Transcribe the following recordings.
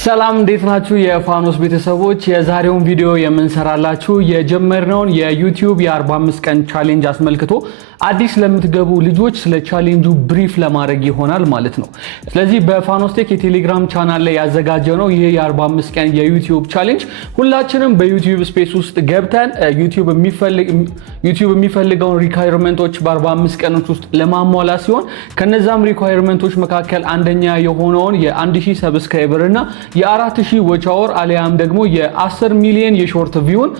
ሰላም እንዴት ናችሁ የፋኖስ ቤተሰቦች የዛሬውን ቪዲዮ የምንሰራላችሁ የጀመርነውን የዩቲዩብ የ45 ቀን ቻሌንጅ አስመልክቶ አዲስ ለምትገቡ ልጆች ስለ ቻሌንጁ ብሪፍ ለማድረግ ይሆናል ማለት ነው። ስለዚህ በፋኖስ ቴክ የቴሌግራም ቻናል ላይ ያዘጋጀነው ይሄ የ45 ቀን የዩቲዩብ ቻሌንጅ ሁላችንም በዩቲዩብ ስፔስ ውስጥ ገብተን ዩቲዩብ የሚፈልገውን ሪኳየርመንቶች በ45 ቀኖች ውስጥ ለማሟላት ሲሆን ከነዛም ሪኳየርመንቶች መካከል አንደኛ የሆነውን የ1000 ሰብስክራይበር እና የ4000 ዎች አወር አሊያም ደግሞ የ10 ሚሊዮን የሾርት ቪውን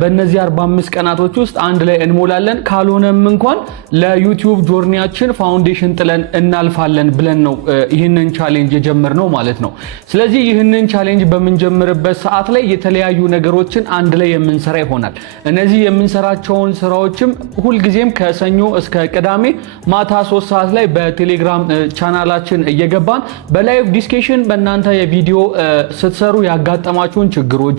በእነዚህ 45 ቀናቶች ውስጥ አንድ ላይ እንሞላለን። ካልሆነም እንኳን ለዩቲዩብ ጆርኒያችን ፋውንዴሽን ጥለን እናልፋለን ብለን ነው ይህንን ቻሌንጅ የጀመርነው ማለት ነው። ስለዚህ ይህንን ቻሌንጅ በመንጀምርበት ሰዓት ላይ የተለያዩ ነገሮችን አንድ ላይ የምንሰራ ይሆናል። እነዚህ የምንሰራቸውን ስራዎችም ሁልጊዜም ከሰኞ እስከ ቅዳሜ ማታ 3 ሰዓት ላይ በቴሌግራም ቻናላችን እየገባን በላይቭ ዲስከሽን በእናንተ የቪዲዮ ስትሰሩ ያጋጠማችሁን ችግሮች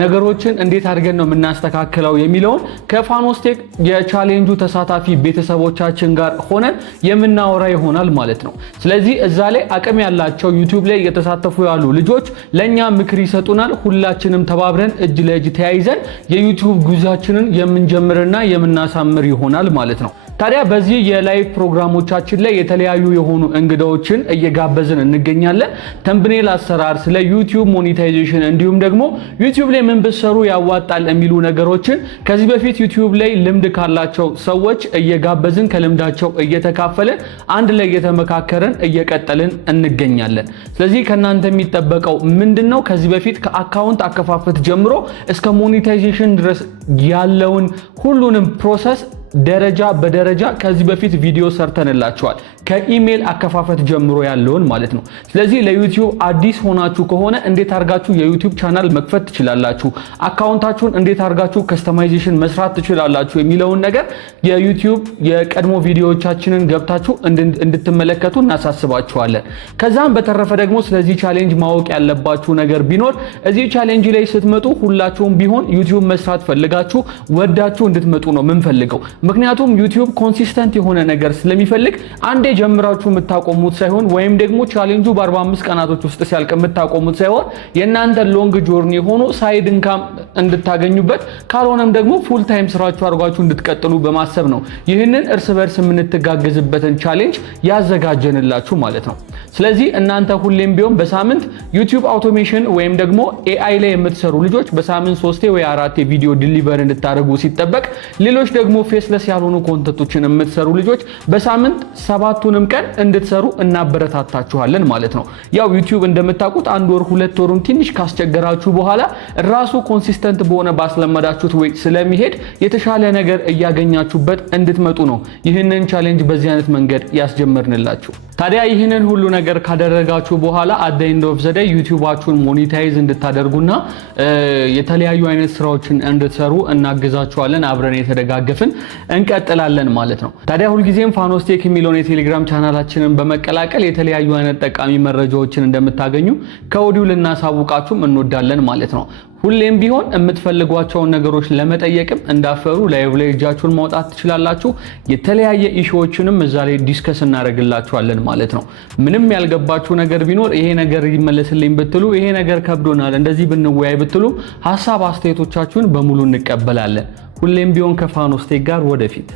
ነገሮችን እንዴት አድርገን ነው የምናስተካክለው የሚለውን ከፋኖስ ቴክ የቻሌንጁ ተሳታፊ ቤተሰቦቻችን ጋር ሆነን የምናወራ ይሆናል ማለት ነው። ስለዚህ እዛ ላይ አቅም ያላቸው ዩቲዩብ ላይ እየተሳተፉ ያሉ ልጆች ለኛ ምክር ይሰጡናል። ሁላችንም ተባብረን እጅ ለእጅ ተያይዘን የዩቲዩብ ጉዟችንን የምንጀምርና የምናሳምር ይሆናል ማለት ነው። ታዲያ በዚህ የላይቭ ፕሮግራሞቻችን ላይ የተለያዩ የሆኑ እንግዳዎችን እየጋበዝን እንገኛለን። ተምብኔል አሰራር፣ ስለ ዩቲዩብ ሞኔታይዜሽን እንዲሁም ደግሞ ዩቲዩብ ላይ ምን ብትሰሩ ያዋጣል የሚሉ ነገሮችን ከዚህ በፊት ዩቲዩብ ላይ ልምድ ካላቸው ሰዎች እየጋበዝን ከልምዳቸው እየተካፈልን አንድ ላይ እየተመካከረን እየቀጠልን እንገኛለን። ስለዚህ ከናንተ የሚጠበቀው ምንድነው? ከዚህ በፊት ከአካውንት አከፋፈት ጀምሮ እስከ ሞኔታይዜሽን ድረስ ያለውን ሁሉንም ፕሮሰስ ደረጃ በደረጃ ከዚህ በፊት ቪዲዮ ሰርተንላችኋል። ከኢሜል አከፋፈት ጀምሮ ያለውን ማለት ነው። ስለዚህ ለዩቲዩብ አዲስ ሆናችሁ ከሆነ እንዴት አድርጋችሁ የዩቲዩብ ቻናል መክፈት ትችላላችሁ፣ አካውንታችሁን እንዴት አድርጋችሁ ከስተማይዜሽን መስራት ትችላላችሁ የሚለውን ነገር የዩቲዩብ የቀድሞ ቪዲዮዎቻችንን ገብታችሁ እንድትመለከቱ እናሳስባችኋለን። ከዛም በተረፈ ደግሞ ስለዚህ ቻሌንጅ ማወቅ ያለባችሁ ነገር ቢኖር እዚህ ቻሌንጅ ላይ ስትመጡ ሁላችሁም ቢሆን ዩቲዩብ መስራት ፈልጋችሁ ወዳችሁ እንድትመጡ ነው የምንፈልገው። ምክንያቱም ዩቲዩብ ኮንሲስተንት የሆነ ነገር ስለሚፈልግ አንዴ ጀምራችሁ የምታቆሙት ሳይሆን ወይም ደግሞ ቻሌንጁ በ45 ቀናቶች ውስጥ ሲያልቅ የምታቆሙት ሳይሆን የእናንተ ሎንግ ጆርኒ ሆኖ ሳይድ ኢንካም እንድታገኙበት ካልሆነም ደግሞ ፉል ታይም ስራችሁ አድርጋችሁ እንድትቀጥሉ በማሰብ ነው ይህንን እርስ በርስ የምንተጋገዝበትን ቻሌንጅ ያዘጋጀንላችሁ ማለት ነው። ስለዚህ እናንተ ሁሌም ቢሆን በሳምንት ዩቲዩብ አውቶሜሽን ወይም ደግሞ ኤአይ ላይ የምትሰሩ ልጆች በሳምንት 3 ወይ 4 ቪዲዮ ዲሊቨር እንድታደርጉ ሲጠበቅ ሌሎች ደግሞ ፌስለስ ያልሆኑ ኮንተንቶችን የምትሰሩ ልጆች በሳምንት 7ቱንም ቀን እንድትሰሩ እናበረታታችኋለን ማለት ነው። ያው ዩቲዩብ እንደምታውቁት 1 ወር 2 ወሩን ትንሽ ካስቸገራችሁ በኋላ ራሱ ኮንሲስተንት በሆነ ባስለመዳችሁት ወይ ስለሚሄድ የተሻለ ነገር እያገኛችሁበት እንድትመጡ ነው ይህንን ቻሌንጅ በዚህ አይነት መንገድ ያስጀመርንላችሁ። ታዲያ ይህንን ሁሉ ነገር ካደረጋችሁ በኋላ አት ኤንድ ኦፍ ዘ ዴይ ዩቲዩባችሁን ሞኔታይዝ እንድታደርጉና የተለያዩ አይነት ስራዎችን እንድትሰሩ እናግዛችኋለን። አብረን የተደጋገፍን እንቀጥላለን ማለት ነው። ታዲያ ሁልጊዜም ፋኖስ ቴክ የሚለውን የቴሌግራም ቻናላችንን በመቀላቀል የተለያዩ አይነት ጠቃሚ መረጃዎችን እንደምታገኙ ከወዲሁ ልናሳውቃችሁም እንወዳለን ማለት ነው። ሁሌም ቢሆን የምትፈልጓቸውን ነገሮች ለመጠየቅም እንዳፈሩ ላይቭ ላይ እጃችሁን ማውጣት ትችላላችሁ። የተለያየ ኢሹዎችንም እዛ ላይ ዲስከስ እናደርግላችኋለን ማለት ነው። ምንም ያልገባችሁ ነገር ቢኖር ይሄ ነገር ይመለስልኝ ብትሉ፣ ይሄ ነገር ከብዶናል እንደዚህ ብንወያይ ብትሉ ሐሳብ አስተያየቶቻችሁን በሙሉ እንቀበላለን። ሁሌም ቢሆን ከፋኖስ ቴክ ጋር ወደፊት